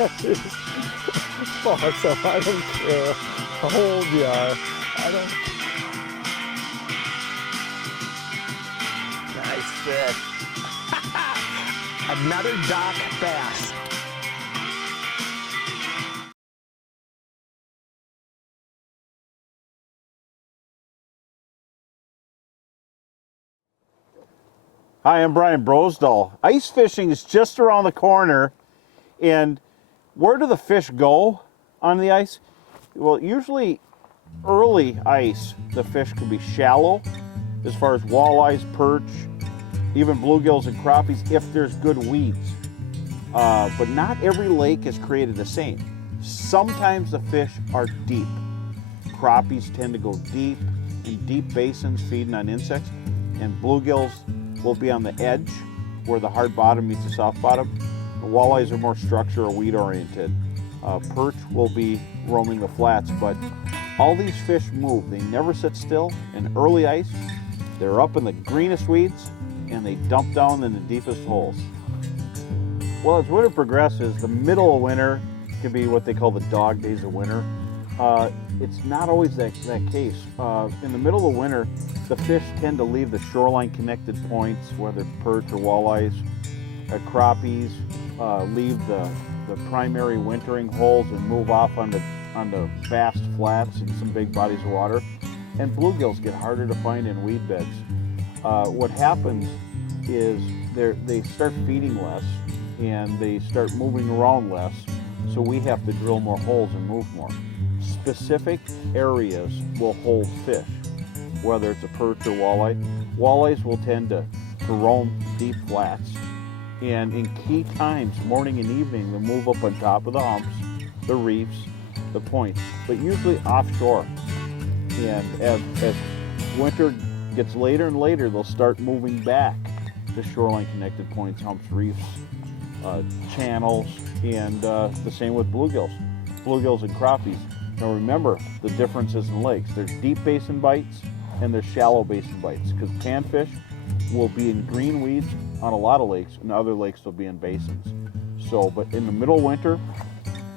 Awesome. I don't care how old you are. I don't. Nice fish. Another dock bass. Hi, I'm Brian Brosdahl. Ice fishing is just around the corner, and where do the fish go on the ice? Well, usually early ice, the fish can be shallow as far as walleyes, perch, even bluegills and crappies if there's good weeds. But not every lake is created the same. Sometimes the fish are deep. Crappies tend to go deep in deep basins feeding on insects, and bluegills will be on the edge where the hard bottom meets the soft bottom. The walleyes are more structure or weed oriented. Perch will be roaming the flats, but all these fish move. They never sit still. In early ice, they're up in the greenest weeds and they dump down in the deepest holes. Well, as winter progresses, the middle of winter can be what they call the dog days of winter. It's not always that case. In the middle of winter, the fish tend to leave the shoreline connected points, whether it's perch or walleyes. Crappies leave the primary wintering holes and move off onto vast flats and some big bodies of water. And bluegills get harder to find in weed beds. What happens is they start feeding less and they start moving around less, so we have to drill more holes and move more. Specific areas will hold fish, whether it's a perch or walleye. Walleyes will tend to roam deep flats, and in key times, morning and evening, they'll move up on top of the humps, the reefs, the points, but usually offshore. And as winter gets later and later, they'll start moving back to shoreline connected points, humps, reefs, channels, and the same with bluegills and crappies. Now remember the differences in lakes. There's deep basin bites and there's shallow basin bites, because panfish will be in green weeds on a lot of lakes and other lakes will be in basins. So, but in the middle of winter,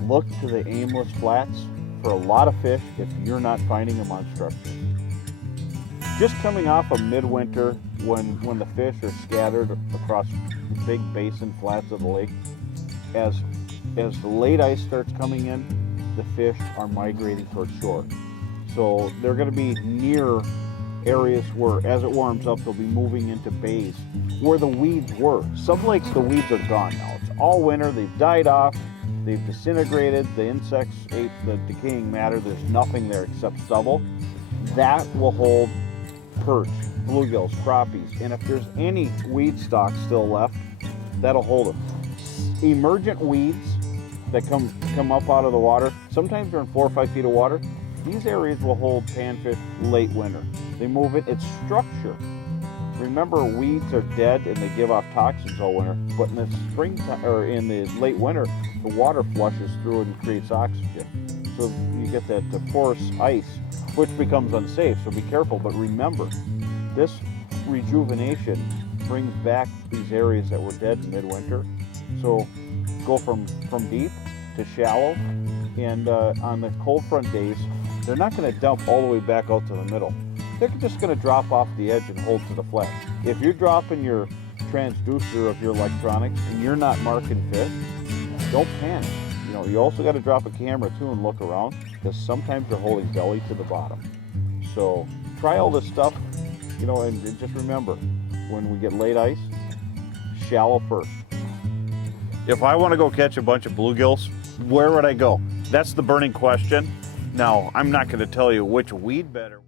look to the aimless flats for a lot of fish if you're not finding them on structure. Just coming off of midwinter, when the fish are scattered across big basin flats of the lake, as the late ice starts coming in, the fish are migrating towards shore. So they're going to be near areas where, as it warms up, they'll be moving into bays where the weeds were. Some lakes, the weeds are gone now. It's all winter, they've died off, they've disintegrated, the insects ate the decaying matter, there's nothing there except stubble. That will hold perch, bluegills, crappies, and if there's any weed stock still left, that'll hold them. Emergent weeds that come up out of the water, sometimes they're in 4 or 5 feet of water. These areas will hold panfish late winter. They move it, it's structure. Remember, weeds are dead and they give off toxins all winter, but in the springtime or in the late winter, the water flushes through it and creates oxygen. So you get that porous ice, which becomes unsafe, so be careful. But remember, this rejuvenation brings back these areas that were dead in midwinter. So go from deep to shallow, and on the cold front days, they're not going to dump all the way back out to the middle. They're just going to drop off the edge and hold to the flat. If you're dropping your transducer of your electronics and you're not marking fish, don't panic. You know, you also got to drop a camera too and look around, because sometimes they're holding belly to the bottom. So try all this stuff, you know, and just remember, when we get late ice, shallow first. If I want to go catch a bunch of bluegills, where would I go? That's the burning question. Now, I'm not going to tell you which weed bed.